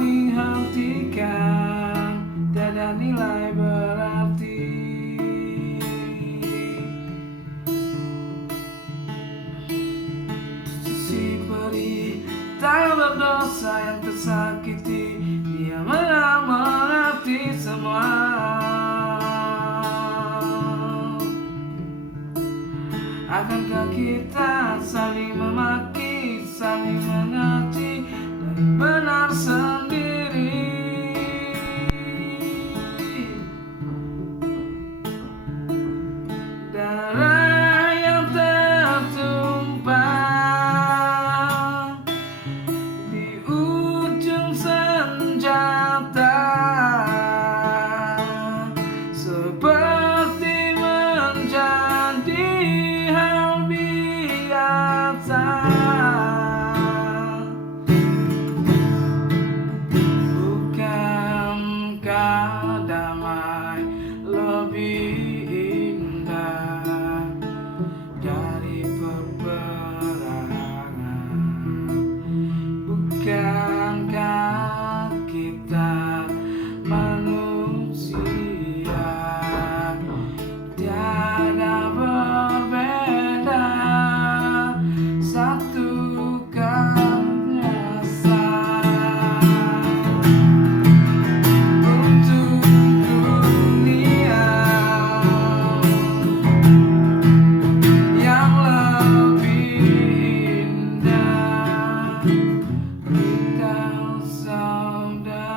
saling hentikan, tiada nilai berarti. Sisi perih tak berdosa yang tersakiti, dia mengerti semua. Akankah kita saling memaki, saling mengerti dari benar sendiri? Darah yang tertumpah di ujung senjata, seperti menjadi hal biasa. Bukankah damai lebih indah dari peperangan? Bukankah kita manusia tiada berbeda, satukan rasa untuk dunia yang lebih indah. Kita saudara.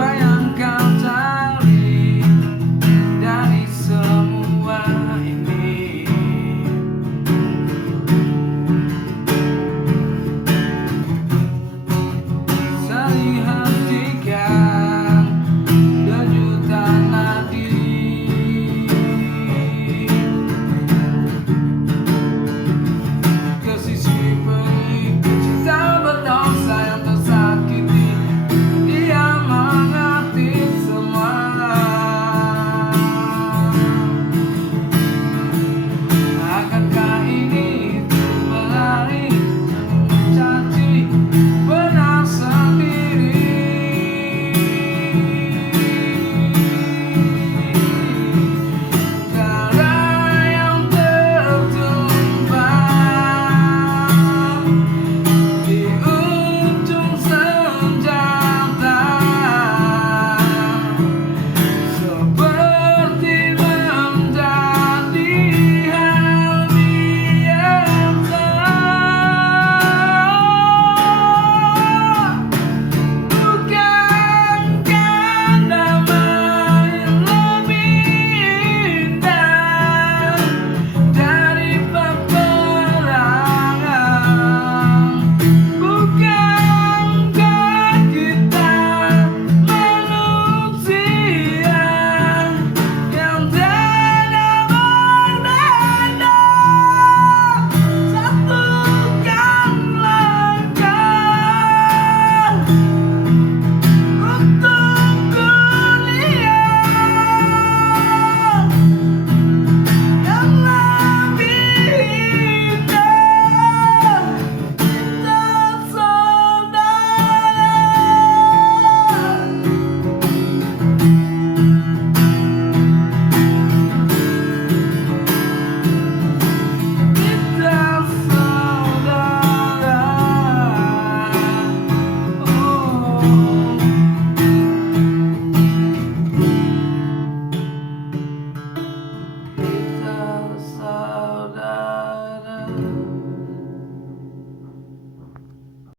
Bayangkan jari dari semua ini, saling hentikan denyutan nadi. Ke sisi perih cinta berdosa yang tersakiti, dia mengerti semua. Akankah ini untuk berlari mencaci benar sendiri? Darah yang tertumpah di ujung senjata, seperti menjadi hal biasa. Bukankah damai lebih indah dari peperangan? Bukankah kita manusia yang tiada berbeda, satukan langkah untuk dunia yang lebih indah. Kita saudara. Kita saudara. Oh.